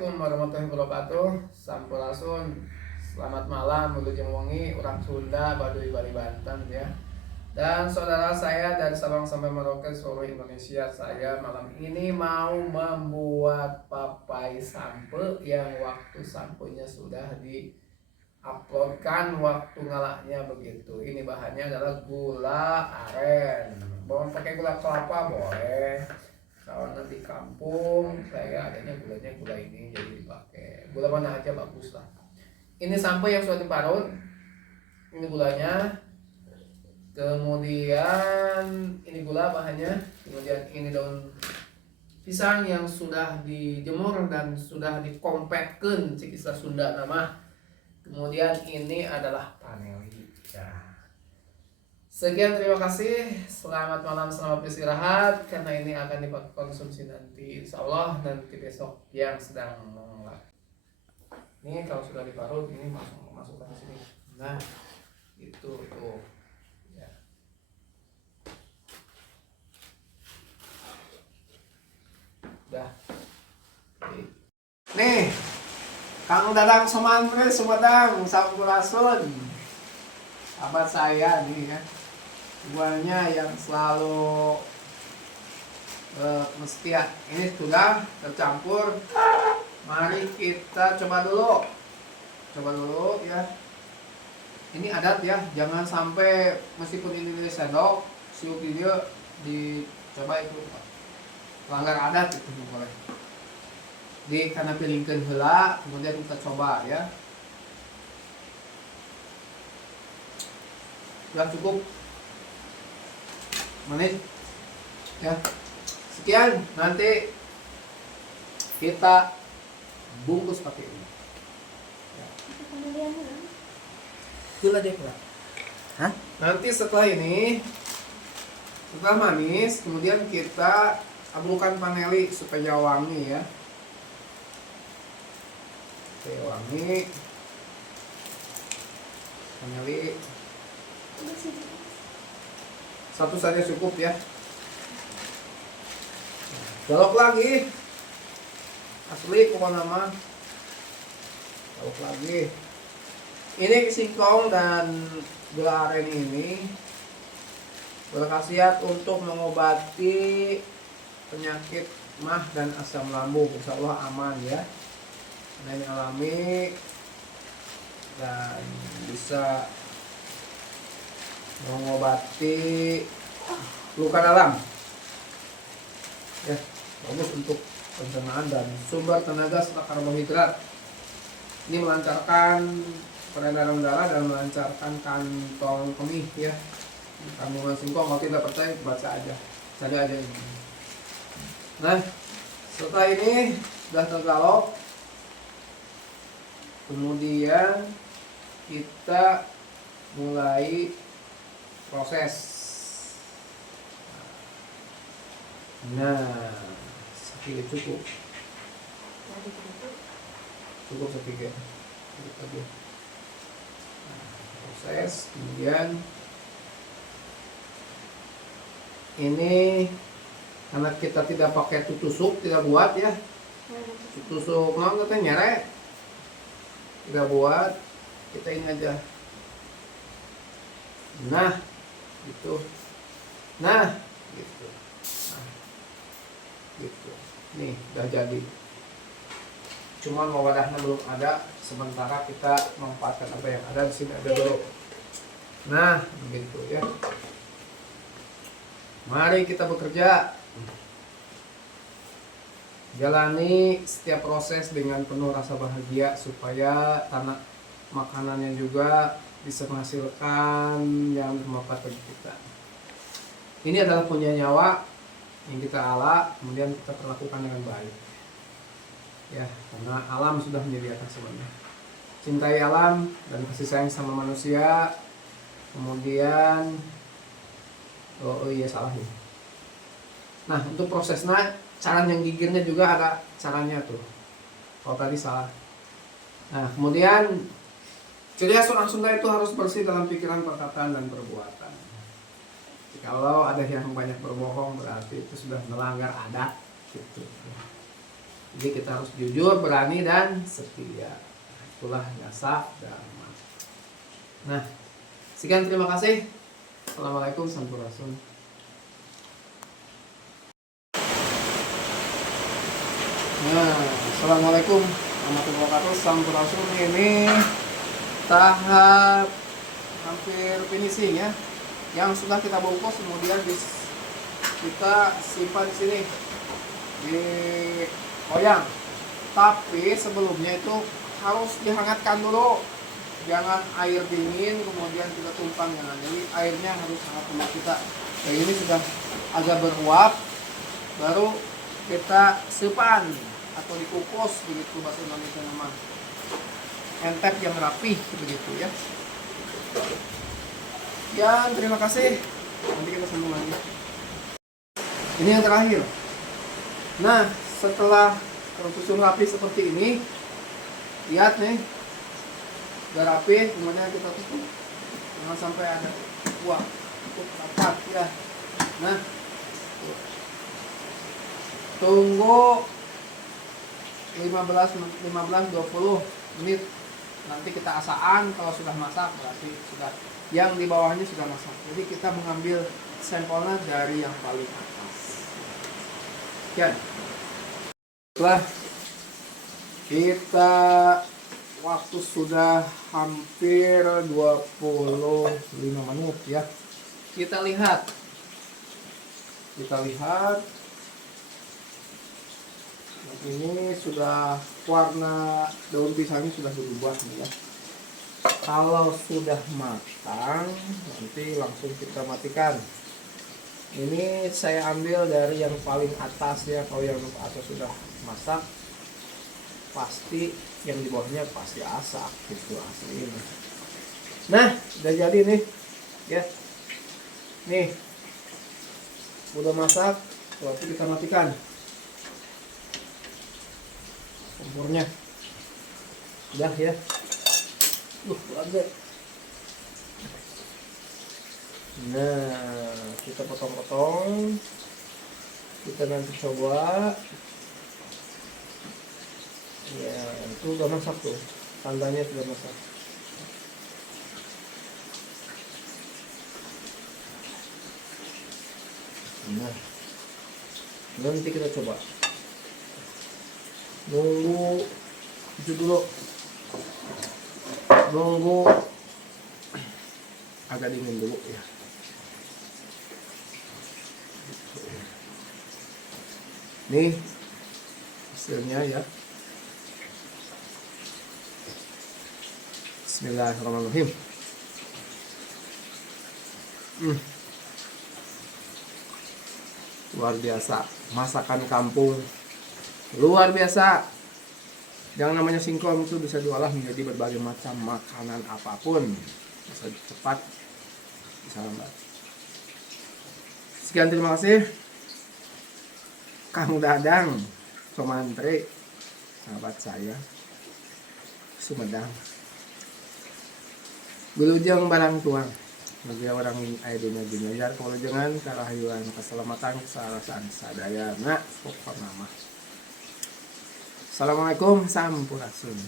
Assalamualaikum warahmatullahi wabarakatuh. Sampurasun. Selamat malam wilujeng wengi urang Sunda Baduy Bali Banten ya. Dan saudara saya dari Sabang sampai Merauke seluruh Indonesia, saya malam ini mau membuat papai sampe yang waktu sampenya sudah diuploadkan waktu ngalaknya begitu. Ini bahannya adalah gula aren. Mau pakai gula kelapa boleh. Kalau nanti kampung saya adanya gulanya gula ini, jadi dipakai gula mana aja bagus lah. Ini sampai yang sudah diparut, ini gulanya, kemudian ini gula bahannya, kemudian ini daun pisang yang sudah dijemur dan sudah dikompetkan cik istilah Sunda nama, kemudian ini adalah paneli ya. Sekian, terima kasih. Selamat malam, selamat beristirahat. Karena ini akan dipakai konsumsi nanti, insya Allah nanti besok yang sedang mengelak. Ini kalau sudah diparut, ini masukkan ke sini. Nah, itu tuh. Ya. Udah. Nih, Kang Dadang Sumantri Sumedang Sampurasun. Sahabat saya nih ya. Duanya yang selalu mesti ya. Ini sudah tercampur. Mari kita coba dulu ya. Ini adat ya, jangan sampai meskipun ini sendok siup dia dicoba itu melanggar adat itu boleh. Di karena pilihkan heula, kemudian kita coba ya. Sudah cukup manis ya. Sekian, nanti kita bungkus pakai ini ya. Gula deh pula. Hah? Nanti setelah ini, setelah manis, kemudian kita taburkan paneli supaya wangi ya. Oke, wangi paneli satu saja cukup ya. Golok lagi asli pokoknya nama golok lagi. Ini singkong dan gula aren ini berkhasiat untuk mengobati penyakit mah dan asam lambung. Insya Allah aman ya, nah, ini alami dan bisa mengobati luka dalam ya, bagus untuk pencernaan dan sumber tenaga setelah karbohidrat. Ini melancarkan peredaran darah dan melancarkan kantong kemih ya. Kandungan singkong, kalau tidak percaya baca aja, cari aja ini. Nah, setelah ini sudah tergalop, kemudian kita mulai proses. Nah, sedikit cukup sedikit aja. Nah, proses, kemudian ini karena kita tidak pakai tutusuk, tidak buat ya. Tutusuk mau kita nyerek, tidak buat, kita ini aja. Nah, gitu. Nah, gitu. Nah, gitu. Nih, udah jadi. Cuman wadahnya belum ada, sementara kita memanfaatkan apa yang ada di sini ada dulu. Nah, begitu ya. Mari kita bekerja. Jalani setiap proses dengan penuh rasa bahagia supaya tanah makanannya juga bisa menghasilkan yang bermanfaat bagi kita. Ini adalah punya nyawa yang kita ala, kemudian kita perlakukan dengan baik. Ya, karena alam sudah menyediakan semuanya. Cintai alam dan kasih sayang sama manusia. Kemudian oh iya salah ya. Nah, untuk prosesnya cara yang gigirnya juga ada caranya tuh. Kalau tadi salah. Nah, kemudian ciri khas orang Sunda itu harus bersih dalam pikiran, perkataan, dan perbuatan. Kalau ada yang banyak berbohong berarti itu sudah melanggar adat gitu. Jadi kita harus jujur, berani, dan setia. Itulah dasar dharma. Nah, sekian, terima kasih. Assalamualaikum sampurasun. Nah, assalamualaikum warahmatullahi wabarakatuh. Sampurasun. Ini tahap hampir finishing ya. Yang sudah kita bungkus kemudian kita simpan di sini di loyang. Tapi sebelumnya itu harus dihangatkan dulu. Jangan air dingin kemudian kita tumpang, jangan. Jadi airnya harus sangat lembab kita. Kayak ini sudah agak beruap, baru kita sepan atau dikukus begitu bahasa Indonesia nama. Entep yang rapih begitu ya. Ya, terima kasih. Nanti kita sambung lagi. Ini yang terakhir. Nah, setelah susun rapi seperti ini, lihat nih, udah rapi, kemudian kita tutup. Jangan sampai ada buah, cukup rapat ya. Nah, tunggu 15-20 menit. Nanti kita asaan, kalau sudah masak berarti sudah, yang di bawahnya sudah masak. Jadi kita mengambil sampelnya dari yang paling atas. Ya. Setelah kita waktu sudah hampir 25 menit ya. Kita lihat. Ini sudah warna daun pisangnya sudah berubah nih ya. Kalau sudah matang nanti langsung kita matikan. Ini saya ambil dari yang paling atas ya. Kalau yang atas sudah masak pasti yang di bawahnya pasti asak gitu aslinya. Nah, udah jadi nih ya. Nih udah masak, waktu kita matikan kompornya. Udah ya. Lanjut. Nah, kita potong-potong. Kita nanti coba. Ya, itu udah masak tuh. Tandanya sudah masak. Nah, nanti kita coba. Nunggu itu dulu, nunggu agak dingin dulu ya. Nih hasilnya ya. Bismillahirrahmanirrahim. Luar biasa, masakan kampung luar biasa. Yang namanya singkong itu bisa diolah menjadi berbagai macam makanan apapun, bisa cepat, bisa lambat. Sekian, terima kasih. Kang Dadang Somantri, sahabat saya Sumedang. Wilujeng barang tuang bagi orang ayeuna Ginanjar kalujengan karahayuan keselamatan kesarasan sadaya na pokona mah. Assalamualaikum sampurasun.